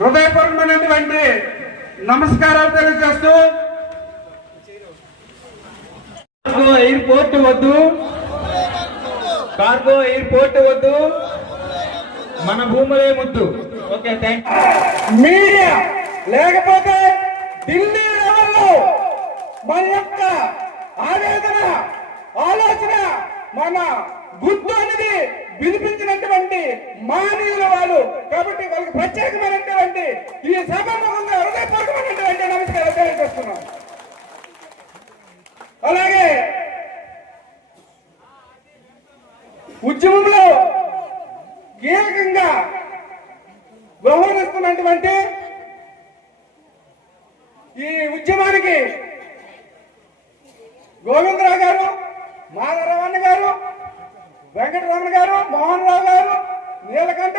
హృదయపూర్వకమైనటువంటి నమస్కారాలు తెలియజేస్తూ కార్గో ఎయిర్పోర్ట్ వద్దు. కార్గో ఎయిర్పోర్ట్ వద్దు. మన భూములే ముద్దు. ఓకే థ్యాంక్ మీడియా లేకపోతే ఢిల్లీ లెవెల్లో మన యొక్క ఆవేదన ఆలోచన మన గుర్తు అనేది వినిపించినటువంటి మానవుల వాళ్ళు. కాబట్టి వాళ్ళకి ప్రత్యేకమైనటువంటి ఈ సభాముఖంగా హృదయపూర్వకమైనటువంటి నమస్కారం తెలియజేస్తున్నాం. అలాగే ఉద్యమంలో కీలకంగా వ్యవహరిస్తున్నటువంటి ఈ ఉద్యమానికి గోవిందరావు గారు మాధవరమణ గారు వెంకటరమణ గారు మోహన్ రావు గారు నీలకంఠ